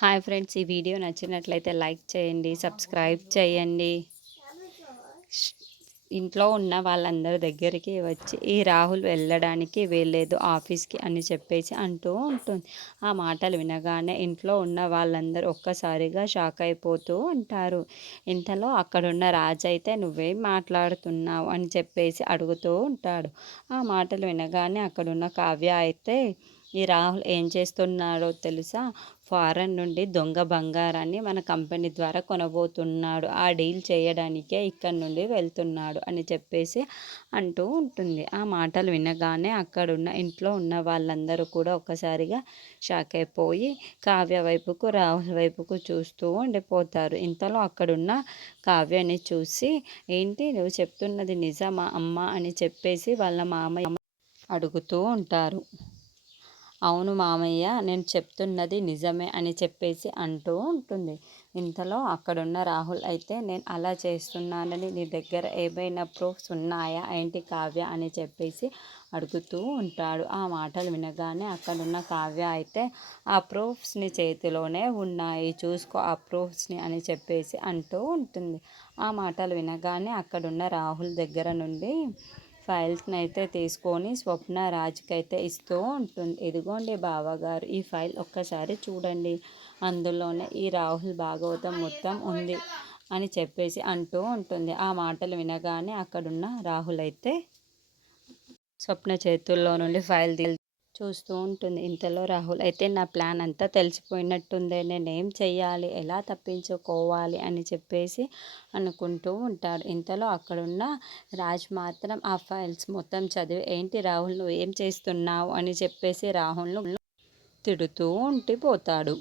Hi friends, ఈ video నచ్చినట్లయితే like చేయండి, సబ్స్క్రైబ్ చేయండి. ఇంట్లో ఉన్న వాళ్ళందరి దగ్గరికి వచ్చి ఈ రాహుల్ వెళ్ళడానికి వెళ్ళలేదు ఆఫీస్కి అని చెప్పేసి అంటూ ఉంటుంది. ఆ మాటలు వినగానే ఇంట్లో ఉన్న వాళ్ళందరూ ఒక్కసారిగా షాక్ అయిపోతూ ఉంటారు. ఇంతలో అక్కడున్న రాజు అయితే నువ్వేం మాట్లాడుతున్నావు అని చెప్పేసి అడుగుతూ ఉంటాడు. ఆ మాటలు వినగానే అక్కడున్న కావ్య అయితే ఈ రాహుల్ ఏం చేస్తున్నాడో తెలుసా, ఫారెన్ నుండి దొంగ బంగారాన్ని మన కంపెనీ ద్వారా కొనబోతున్నాడు, ఆ డీల్ చేయడానికే ఇక్కడ నుండి వెళ్తున్నాడు అని చెప్పేసి అంటూ ఉంటుంది. ఆ మాటలు వినగానే అక్కడున్న ఇంట్లో ఉన్న వాళ్ళందరూ కూడా ఒక్కసారిగా షాక్ అయిపోయి కావ్య వైపుకు రాహుల్ వైపుకు చూస్తూ ఉండిపోతారు. ఇంతలో అక్కడున్న కావ్యని చూసి ఏంటి నువ్వు చెప్తున్నది నిజమా అమ్మ అని చెప్పేసి వాళ్ళ మామయ్య అడుగుతూ ఉంటారు. అవును మామయ్య, నేను చెప్తున్నది నిజమే అని చెప్పేసి అంటూ ఉంటుంది. ఇంతలో అక్కడున్న రాహుల్ అయితే నేను అలా చేస్తున్నానని నీ దగ్గర ఏవైనా ప్రూఫ్స్ ఉన్నాయా ఏంటి కావ్య అని చెప్పేసి అడుగుతూ ఉంటాడు. ఆ మాటలు వినగానే అక్కడున్న కావ్య అయితే ఆ ప్రూఫ్స్ నీ చేతిలోనే ఉన్నాయి, చూసుకో ఆ ప్రూఫ్స్ని అని చెప్పేసి అంటూ ఉంటుంది. ఆ మాటలు వినగానే అక్కడున్న రాహుల్ దగ్గర నుండి ఫైల్స్ని అయితే తీసుకొని స్వప్న రాజ్కైతే ఇస్తూ ఉంటుంది. ఇదిగోండి బావగారు, ఈ ఫైల్ ఒక్కసారి చూడండి, అందులోనే ఈ రాహుల్ భాగవతం మొత్తం ఉంది అని చెప్పేసి అంటూ ఉంటుంది. ఆ మాటలు వినగానే అక్కడున్న రాహుల్ అయితే స్వప్న చేతుల్లో నుండి ఫైల్ చూస్తూ ఉంటుంది. ఇంతలో రాహుల్ అయితే నా ప్లాన్ అంతా తెలిసిపోయినట్టుందే, నేనేం చెయ్యాలి, ఎలా తప్పించుకోవాలి అని చెప్పేసి అనుకుంటూ ఉంటాడు. ఇంతలో అక్కడున్న రాజ్ మాత్రం ఆ ఫైల్స్ మొత్తం చదివి ఏంటి రాహుల్ నువ్వు ఏం చేస్తున్నావు అని చెప్పేసి రాహుల్ను తిడుతూ ఉండిపోతాడు.